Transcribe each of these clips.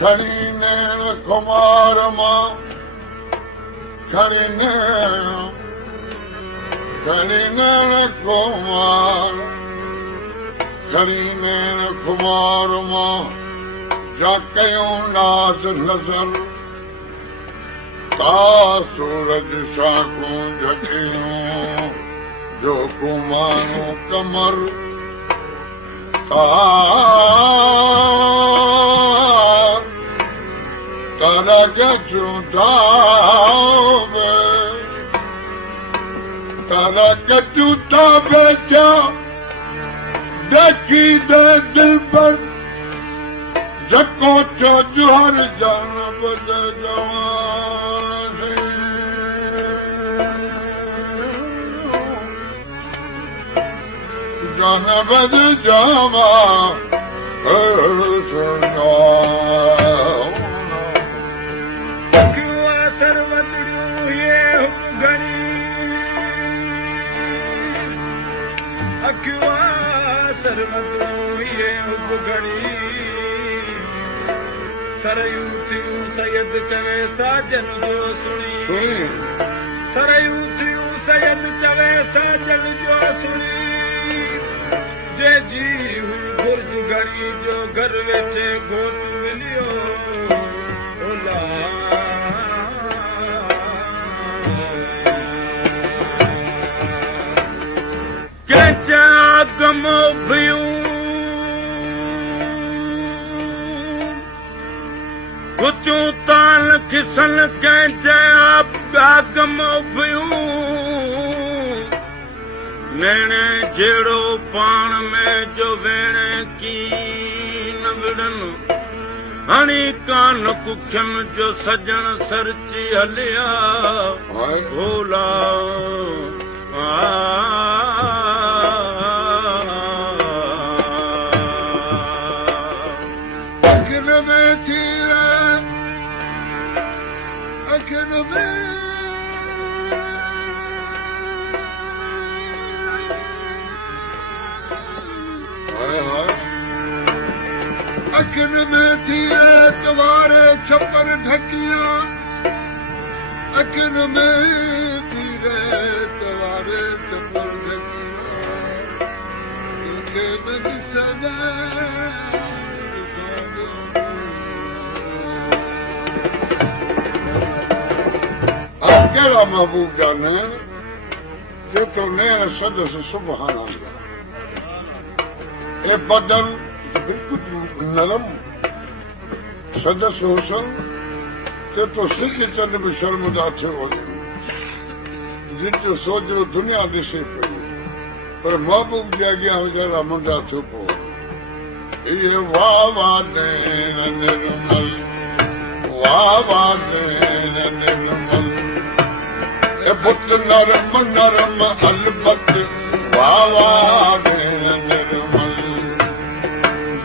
खरीने कुमार मां खरीने कुमार खरीने कुमार मां जा कयूं नाज़ नज़र ता सूरज शाखूं जगियूं जो कुमानो कमर तरग जुदावे तरग जुदावे क्या देखी दे दिल पर जको जुहर जान बद जवान जान बद जावा सरयू थियूं सैयद चवे साजन जो सुणी सरयू थियूं सैयद चवे साजन जो सुणी जे जी हुई घुर्ज घड़ी जो घर वेठे घोट मिलियो ओला कंहिंजा गम भियूं कुचूं तान खिसन कंहिंजा गम भियूं नेणे जहिड़ो पाण में जो वेणे की न विड़नि हणी कान कुखियन जो सजण सरची हलिया भोला अखिन में थी तुम्हारे छप्पर ढकिया अखिन में थी तुम्हारे छप्पर ढकिया केड़ा महबूब जाने जो तो नया सदस सुबहान अल्लाह ए बदन बिल्कुल नरम सदस हुसन तो सिख चंद में शर्मदा थे जिन जो सोचो दुनिया दिसे पई पर महबूब जे अॻियां वीचारा मुंडा थियो पो ये वाह वाह निर्मल वाह वाह निर्मल ए बुत नरम नरम अलबत वाह वाह निर्मल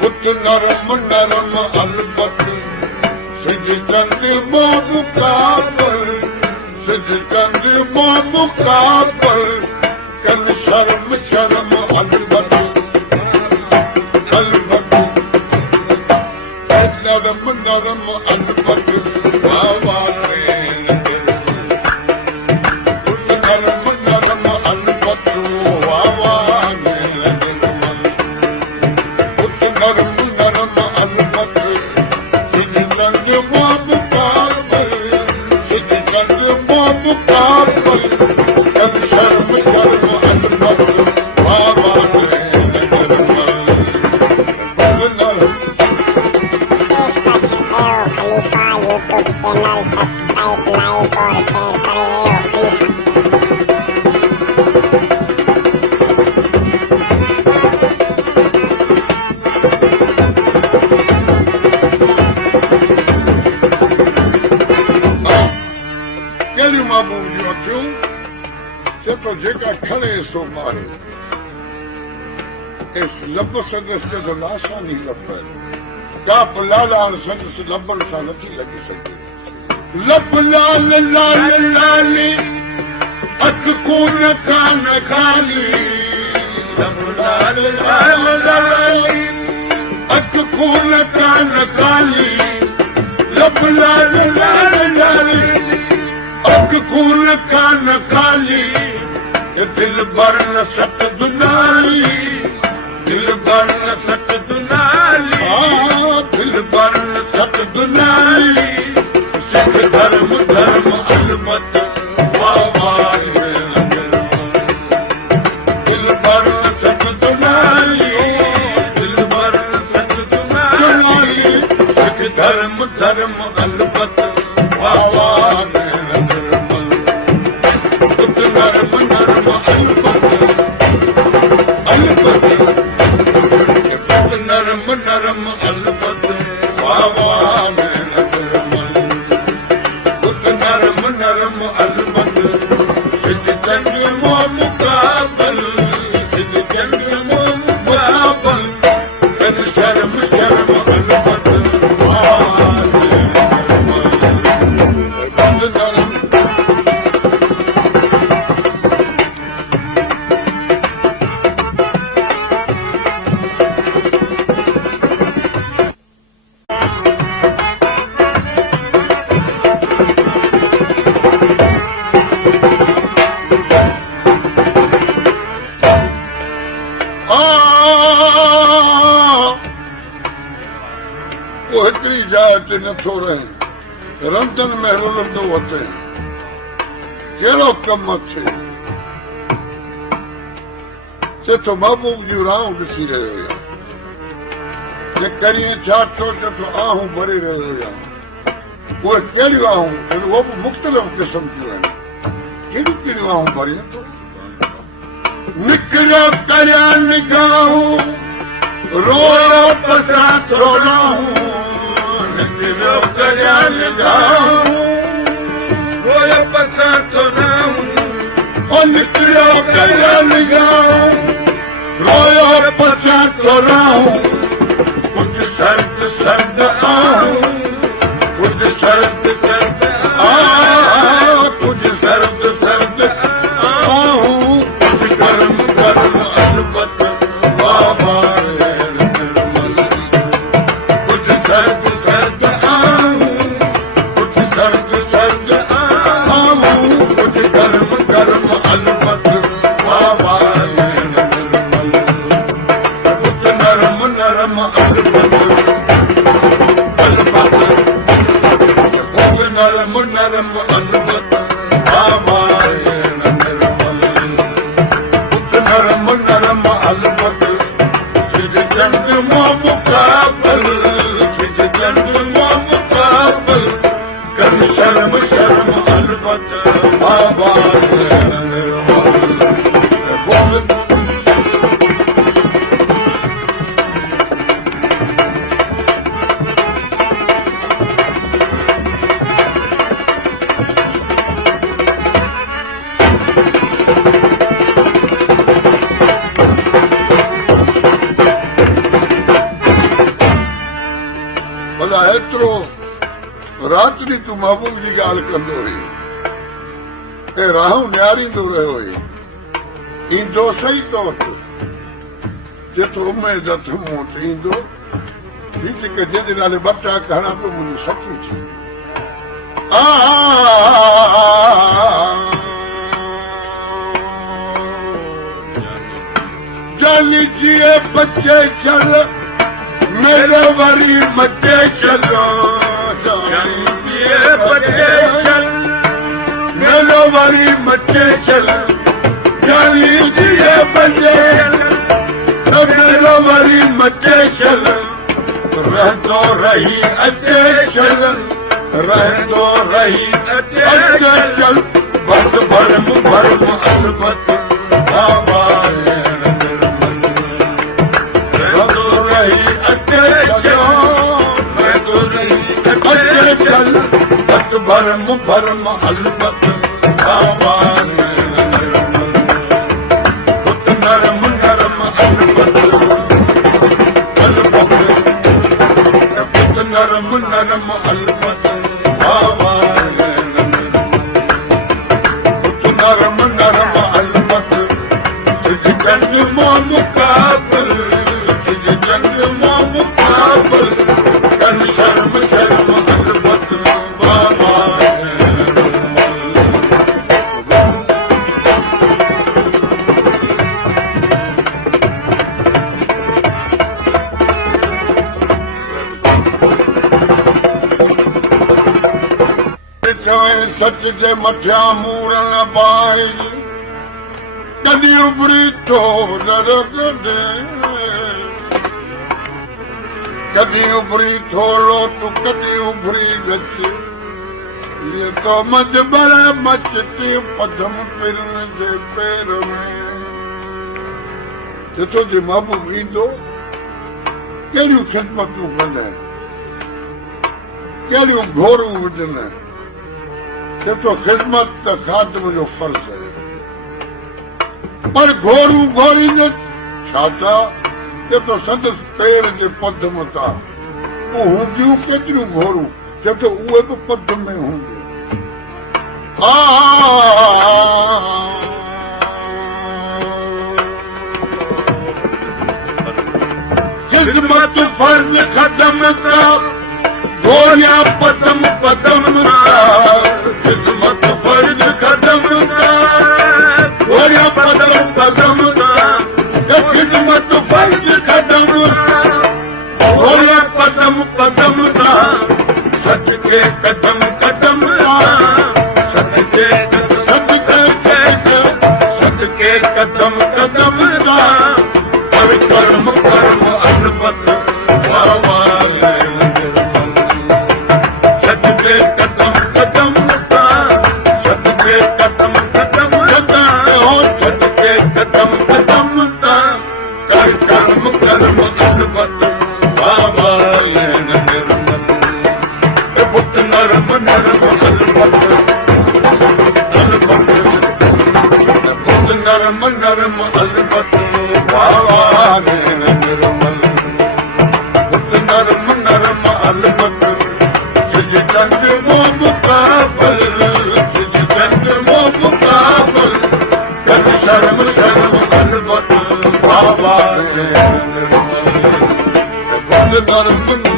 बुत नरम नरम अलबत सिज चंद मुकाबल सिज चंद मुकाबल कल शर्म शर्म अलबत अलबत नरम नरम अलबत वाह वाह चैनल सब्सक्राइब लाइक और शेयर करें। खलीफा जेका खणे सो मारे इस लब संदसि जो नाशा नहीं लब का लाला संदसि लबन सां नथी लॻी सघे लब लाल लाल लाली अख खून कान खाली लब लाल लाल लाली अख खून कान खाली लब लाल लाल लाली अख खून कान खाली ये दिल बरन सत दुनाली दिल बरन सत दुनाली दिल बरन सत दुनाली सिख धर्म धर्म अलमत बाबा दिल बरन सत दुनाली दिल बरन सत दुनाली सिख धर्म धर्म अलमत बाबा नरम नरम अलपत नरम नरम अलपत बाबा नरम नरम अलपत सिज चंड मो मुकाबल सिज चंड मो मुकाबल कन शर्म शर्म अलपत नरम हिकिड़ी जाइ ते नथो रहे रंधन में रुलंदो वते कहिड़ो कमु थिए चए थो महबूब जूं राहूं ॾिसी रहियो आहियां जे करीअ छा थो चए आहूं भरे रहियो आहियां उहे कहिड़ियूं आहूं उहे बि मुख़्तलिफ़ क़िस्म जूं आहिनि कहिड़ियूं कहिड़ियूं आहूं भरियूं थो निकिरियो करिया निगाहूं रोयो पसां थो रहूं निकिरियो करिया निगाहूं रोयो पसां थो रहूं ओ निकिरियो करिया निगाहूं रोयो पसां थो रहूं कुझु सर्द सर्द आहूं कुझु सर्द सर्द आहूं कुझु सर्द सर्द आहूं कुझु गरम गरम अलबत बाबा कुझु सर्द सर्द आहूं कुझु सर्द सर्द आहूं कुझु गरम गरम अलबत बाबा कुझु नरम नरम अलबत अलबत कुझु नरम नरम अलबत बाबा नरम नरम अलबत सिज चंड मो मुकाबल सिज चंड मो मुकाबल कन शर्म शर्म अलबत बाबा भला एतिरो राति ॾींहुं तूं महबूब जी ॻाल्हि कंदो हुई ऐं राहूं निहारींदो रहियो हुई ईंदो सही तो वटि जेतिरो उमेद अथमि मूं वटि ईंदो हीअ जेके जंहिंजे नाले ॿ टाक हणां पियो मुंहिंजी सची थी जानी जीअ बचे चल मेरे वरी मचे चलो बचे चल मेरे वरी मचे चल जानी जीअ बचे मेरे वरी मचे चल रहंदो रही अचे चल रहंदो रही अचे चल बद भरम भरम अलबत बाबा रहंदो रही अचे चल बद भरम भरम अलबत बाबा नरम नरम अलमत बाबा पुत नरम नरम अलमत सिज जंग मो मुकाबल सिज जंग मो मुकाबल कन शर्म शर्म अलमत बाबा सच जे मथिया मूरण पाए कॾहिं उभरी थो नर कढे कॾहिं उभरी थो लोट कॾहिं उभरी गच ये तो मजबर मचती पदम पिरन जे पेर में जिथो जे महबूब ईंदो कहिड़ियूं ख़िदमतूं कंदा कहिड़ियूं घोरूं विझंदा तो खिदमत त खातम जो फर्ज है पर घोरू घोरी ने छाता के तो संदस पैर जे पद मता वो हूंदियूं केतिरियूं घोरू के तो उहे बि पद में हूंदियूं खिदमत फर्ज खत्म था गोया पदम पदम खिदमत फर्ज खत्म गोया पदम पदम खिदमत फर्ज खत्म गोया पदम पदम सच के कदम कदम सच के कदम कदम कर कर्म कर्म अलबत बाबा नरम नरम अलबत बाबा निर्मल नरम नरम अलबत सिज जंग मो मुकाबल सिज जंग मो मुकाबल कन शर्म शर्म अलबत बाबा निर्मल नरम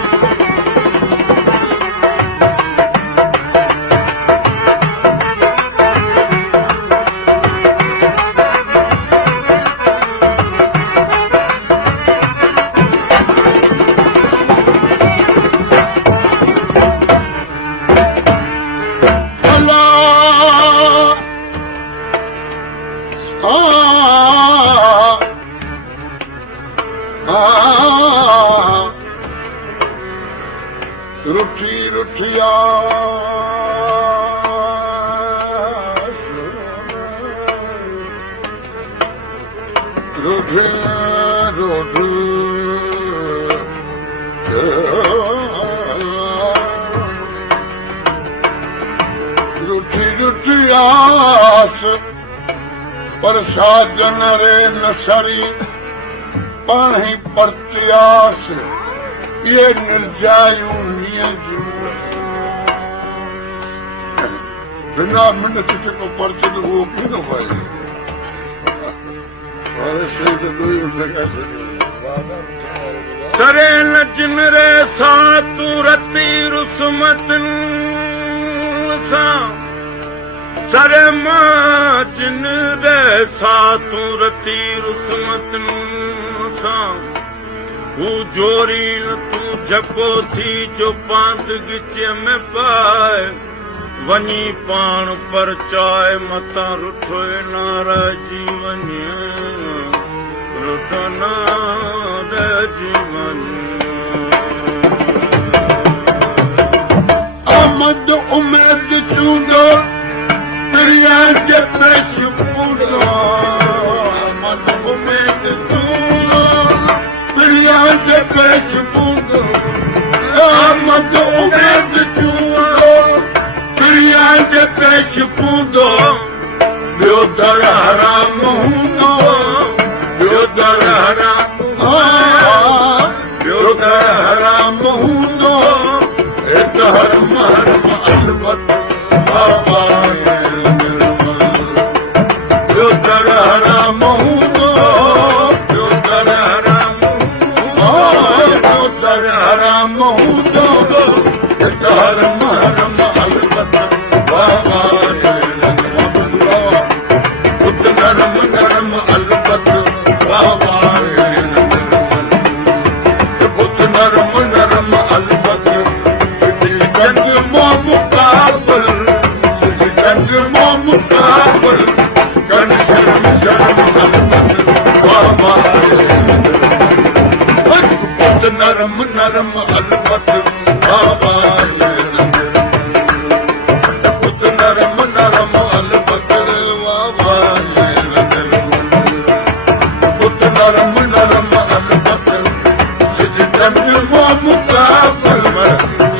रुठी रुठिया रुठी रुठी रुठी रुठियास पर साजन रे नसरी पाणी परतियास ये निर्जायूं बिना मिंड किसी को पर्चे तो वो क्यों न पाए सरे लजन रे सातू रती रुस्मत सा सरे माजन रे सातू रती रुस्मत सा तू जोरी तू जको थी जो पांत गिचे में पाए वनी पाण पर चाय मता रुठो नाराजी वनी रुठो नाराजी वनी आमद उमेद चूंडो प्रिया के पेश पूरो आमद उमेद चूंडो प्रिया के पेश पूरो आमद उमेद चूंडो प्रिया के पेश पूरो ॿियो दर हराम हूंदो ॿियो दर हराम ॿियो दर हराम हूंदो हरम हरम अलबत बाबा जो दर हराम हूंदो जो दर हराम जो दर हराम हूंदो हरम हरम अलबत बाबा नरम नरम अलबत बाबा नरम नरम अलबत जंग मो मुकाबल जंग मो मुकाबल कन शर्म शर्म अलबत बाबा नरम नरम अलबत बाबा नरम नरम अलबत बाबा नरम नरम अलबत जंग मो मुकाबल